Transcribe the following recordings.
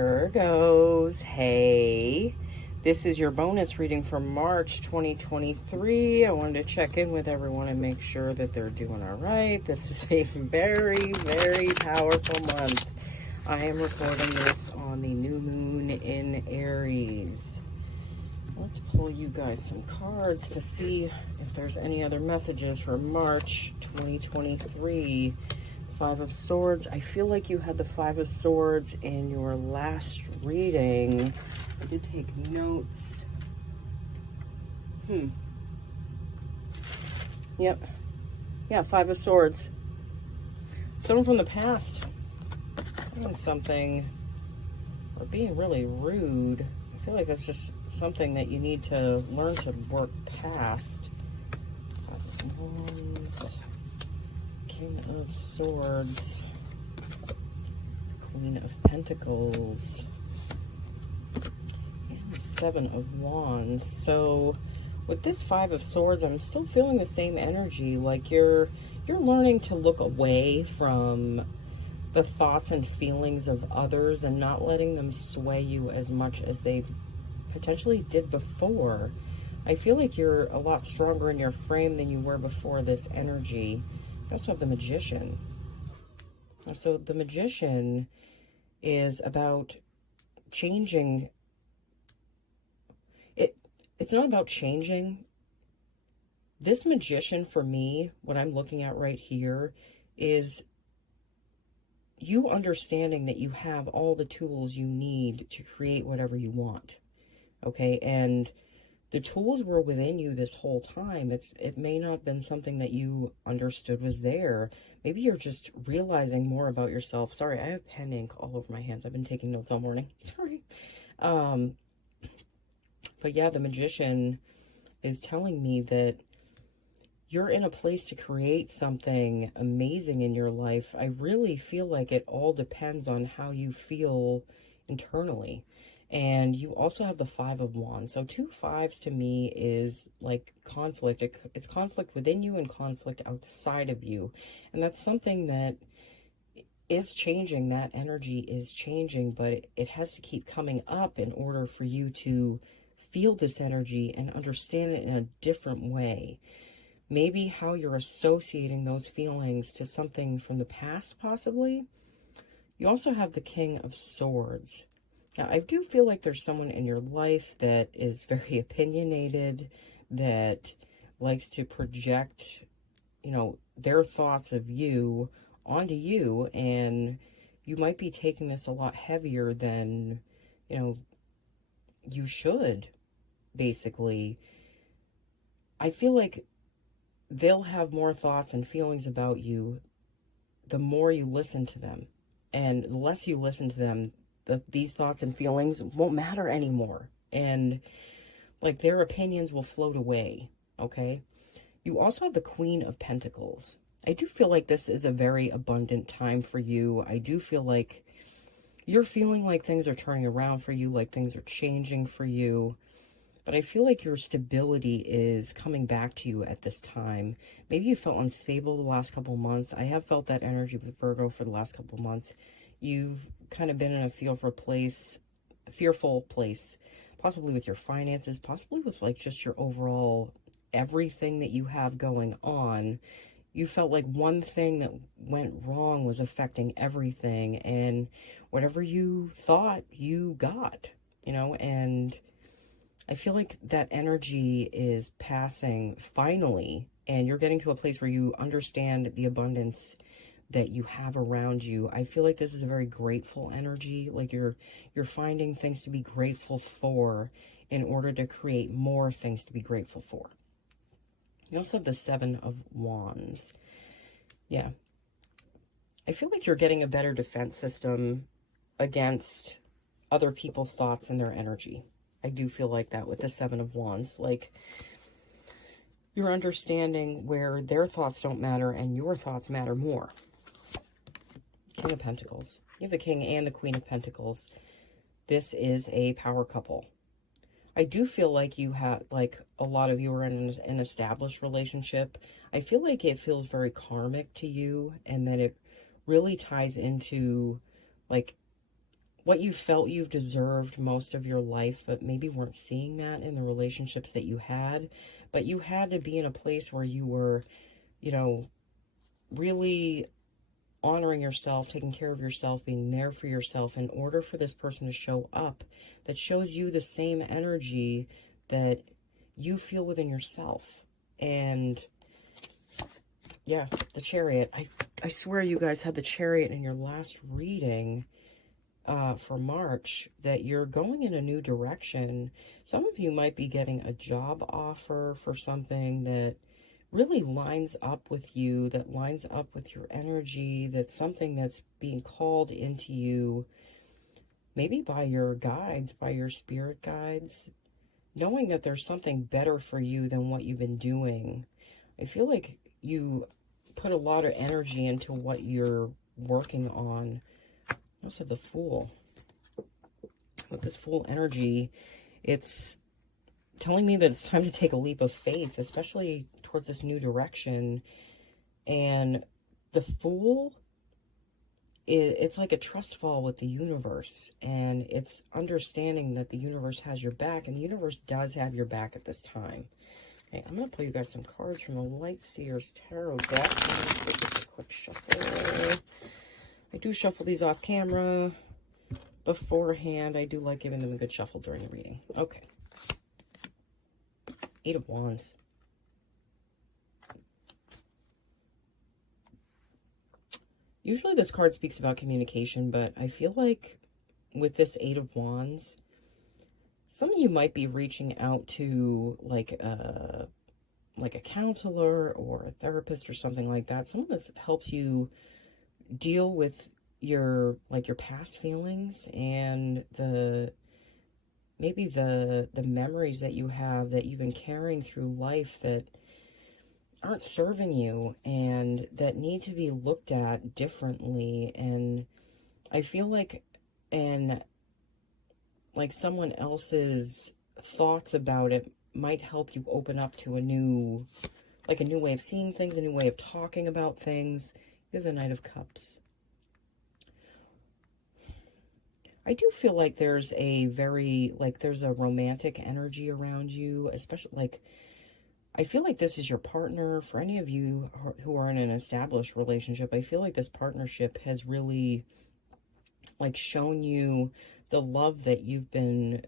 Virgos, hey. This is your bonus reading for March 2023. I wanted to check in with everyone and make sure that they're doing all right. This is a very, very powerful month. I am recording this on the new moon in Aries. Let's pull you guys some cards to see if there's any other messages for March 2023. Five of Swords. I feel like you had the Five of Swords in your last reading. I did take notes. Yep. Yeah, Five of Swords. Someone from the past saying something or being really rude. I feel like that's just something that you need to learn to work past. Five of Wands. King of Swords, Queen of Pentacles, and Seven of Wands. So with this Five of Swords, I'm still feeling the same energy. Like you're learning to look away from the thoughts and feelings of others and not letting them sway you as much as they potentially did before. I feel like you're a lot stronger in your frame than you were before this energy. I also have the Magician. So the Magician is about changing. It's not about changing. This Magician, for me, what I'm looking at right here, is you understanding that you have all the tools you need to create whatever you want. Okay? And the tools were within you this whole time. It may not have been something that you understood was there. Maybe you're just realizing more about yourself. Sorry, I have pen ink all over my hands. I've been taking notes all morning. Sorry. But yeah, the Magician is telling me that you're in a place to create something amazing in your life. I really feel like it all depends on how you feel internally. And you also have the Five of Wands. So two fives to me is like conflict. It's conflict within you and conflict outside of you. And that's something that is changing. That energy is changing, but it has to keep coming up in order for you to feel this energy and understand it in a different way. Maybe how you're associating those feelings to something from the past, possibly. You also have the King of Swords. Now, I do feel like there's someone in your life that is very opinionated, that likes to project, their thoughts of you onto you, and you might be taking this a lot heavier than, you should, basically. I feel like they'll have more thoughts and feelings about you the more you listen to them, and the less you listen to them, these thoughts and feelings won't matter anymore. And like their opinions will float away. Okay. You also have the Queen of Pentacles. I do feel like this is a very abundant time for you. I do feel like you're feeling like things are turning around for you, like things are changing for you. But I feel like your stability is coming back to you at this time. Maybe you felt unstable the last couple of months. I have felt that energy with Virgo for the last couple of months. You've kind of been in a fearful place, possibly with your finances, possibly with like just your overall everything that you have going on. You felt like one thing that went wrong was affecting everything, and whatever you thought you got, and I feel like that energy is passing finally, and you're getting to a place where you understand the abundance that you have around you. I feel like this is a very grateful energy. Like you're finding things to be grateful for in order to create more things to be grateful for. You also have the Seven of Wands. Yeah. I feel like you're getting a better defense system against other people's thoughts and their energy. I do feel like that with the Seven of Wands. Like you're understanding where their thoughts don't matter and your thoughts matter more. King of Pentacles. You have the King and the Queen of Pentacles. This is a power couple. I do feel like you have, like, a lot of you are in an established relationship. I feel like it feels very karmic to you, and that it really ties into, like, what you felt you've deserved most of your life, but maybe weren't seeing that in the relationships that you had. But you had to be in a place where you were, you know, really honoring yourself, taking care of yourself, being there for yourself in order for this person to show up that shows you the same energy that you feel within yourself. And yeah, the Chariot. I swear you guys had the Chariot in your last reading for March, that you're going in a new direction. Some of you might be getting a job offer for something that really lines up with you, that lines up with your energy, that's something that's being called into you, maybe by your guides, by your spirit guides, knowing that there's something better for you than what you've been doing. I feel like you put a lot of energy into what you're working on. I also have the Fool. With this Fool energy, it's telling me that it's time to take a leap of faith, especially towards this new direction. And the Fool, it's like a trust fall with the universe, and it's understanding that the universe has your back, and the universe does have your back at this time. Okay, I'm going to pull you guys some cards from the Light Seers Tarot deck. Just a quick shuffle. I do shuffle these off camera beforehand. I do like giving them a good shuffle during the reading. Okay. Eight of Wands. Usually this card speaks about communication, but I feel like with this Eight of Wands, some of you might be reaching out to like a counselor or a therapist or something like that. Someone that helps you deal with your past feelings and maybe the memories that you have that you've been carrying through life that aren't serving you and that need to be looked at differently. And I feel like someone else's thoughts about it might help you open up to a new way of seeing things, a new way of talking about things. You have the Knight of Cups. I do feel like there's a romantic energy around you, especially I feel like this is your partner. For any of you who are in an established relationship, I feel like this partnership has really shown you the love that you've been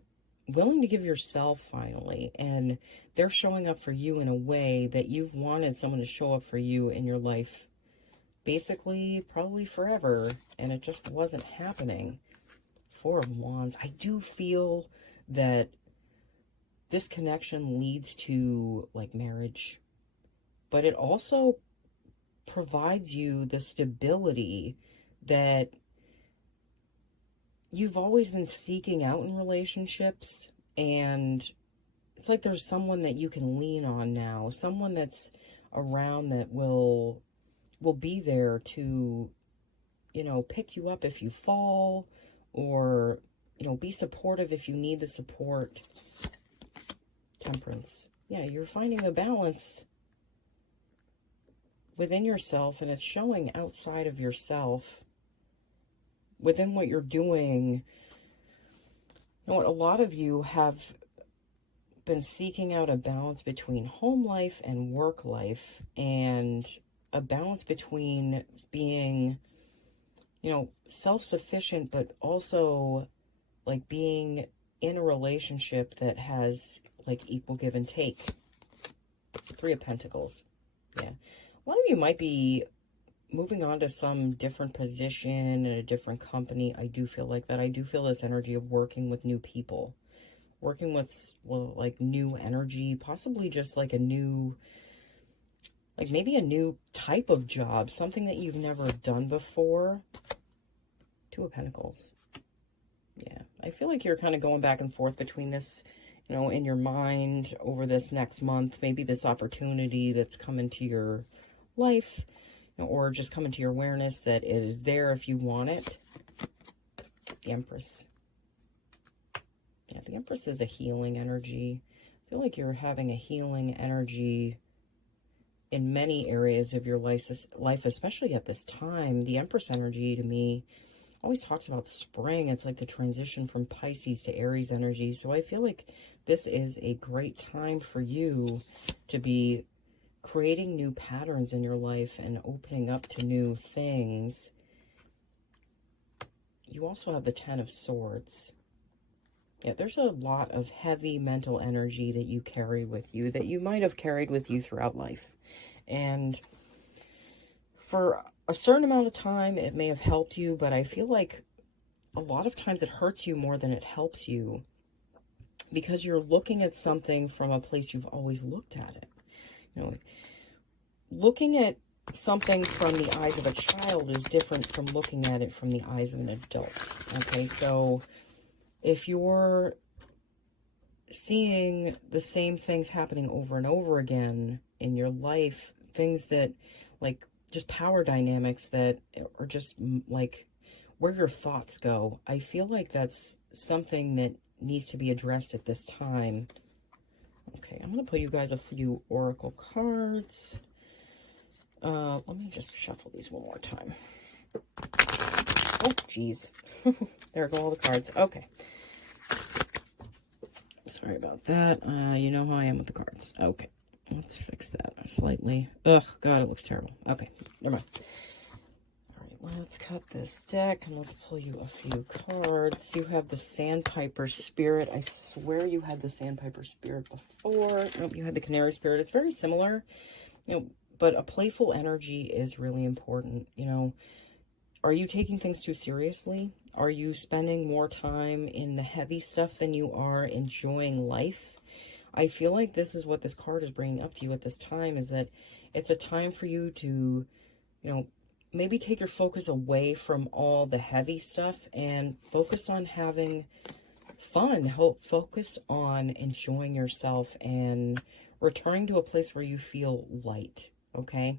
willing to give yourself finally. And they're showing up for you in a way that you've wanted someone to show up for you in your life, basically probably forever, and it just wasn't happening. Four of Wands. I do feel that this connection leads to marriage, but it also provides you the stability that you've always been seeking out in relationships. And it's like there's someone that you can lean on now, someone that's around that will be there to, pick you up if you fall, or, be supportive if you need the support. Temperance. Yeah, you're finding a balance within yourself, and it's showing outside of yourself, within what you're doing. You know what? A lot of you have been seeking out a balance between home life and work life, and a balance between being, self-sufficient, but also being in a relationship that has equal give and take. Three of Pentacles. Yeah. A lot of you might be moving on to some different position in a different company. I do feel like that. I do feel this energy of working with new people, working with, new energy, possibly just a new, maybe a new type of job, something that you've never done before. Two of Pentacles. Yeah, I feel like you're kind of going back and forth between this, in your mind over this next month, maybe this opportunity that's come into your life, or just come into your awareness that it is there if you want it. The Empress. Yeah, the Empress is a healing energy. I feel like you're having a healing energy in many areas of your life, especially at this time. The Empress energy to me always talks about spring. It's like the transition from Pisces to Aries energy. So I feel like this is a great time for you to be creating new patterns in your life and opening up to new things. You also have the Ten of Swords. Yeah, there's a lot of heavy mental energy that you carry with you, that you might have carried with you throughout life. And for a certain amount of time, it may have helped you, but I feel like a lot of times it hurts you more than it helps you, because you're looking at something from a place you've always looked at it. You know, looking at something from the eyes of a child is different from looking at it from the eyes of an adult. Okay, so if you're seeing the same things happening over and over again in your life, things that, like, just power dynamics that are just like where your thoughts go, I feel like that's something that needs to be addressed at this time. Okay, I'm going to pull you guys a few oracle cards. Let me just shuffle these one more time. Oh, geez. There go all the cards. Okay. Sorry about that. You know how I am with the cards. Okay. Let's fix that slightly. Ugh, God, it looks terrible. Okay, never mind. All right, let's cut this deck and let's pull you a few cards. You have the Sandpiper Spirit. I swear you had the Sandpiper Spirit before. Nope, you had the Canary Spirit. It's very similar, you know, but a playful energy is really important. You know, are you taking things too seriously? Are you spending more time in the heavy stuff than you are enjoying life? I feel like this is what this card is bringing up to you at this time, is that it's a time for you to, you know, maybe take your focus away from all the heavy stuff and focus on having fun. Focus on enjoying yourself and returning to a place where you feel light, okay?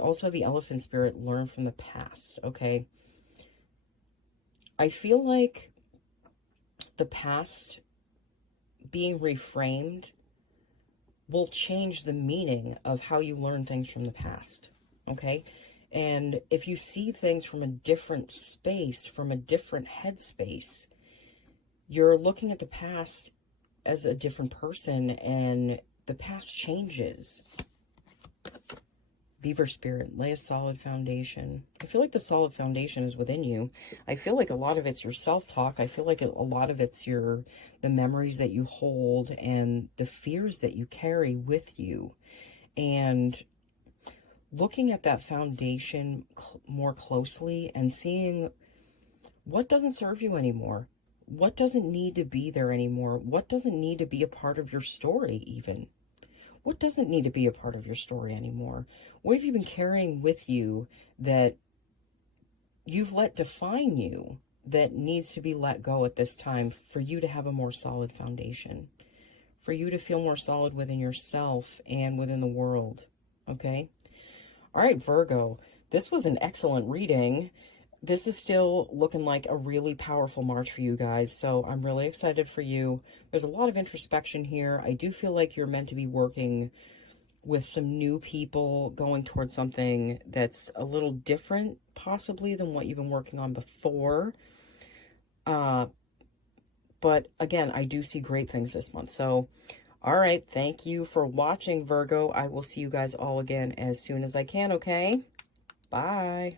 Also, the Elephant Spirit, learn from the past, okay? I feel like the past being reframed will change the meaning of how you learn things from the past, okay? And if you see things from a different space, from a different headspace, you're looking at the past as a different person, and the past changes. Beaver Spirit, lay a solid foundation. I feel like the solid foundation is within you. I feel like a lot of it's your self-talk. I feel like a lot of it's the memories that you hold and the fears that you carry with you. And looking at that foundation more closely and seeing what doesn't serve you anymore. What doesn't need to be there anymore? What doesn't need to be a part of your story even? What doesn't need to be a part of your story anymore? What have you been carrying with you that you've let define you that needs to be let go at this time for you to have a more solid foundation, for you to feel more solid within yourself and within the world, okay? All right, Virgo, this was an excellent reading. This is still looking like a really powerful March for you guys, so I'm really excited for you. There's a lot of introspection here. I do feel like you're meant to be working with some new people, going towards something that's a little different, possibly, than what you've been working on before. But again, I do see great things this month. So, all right, thank you for watching, Virgo. I will see you guys all again as soon as I can, okay? Bye.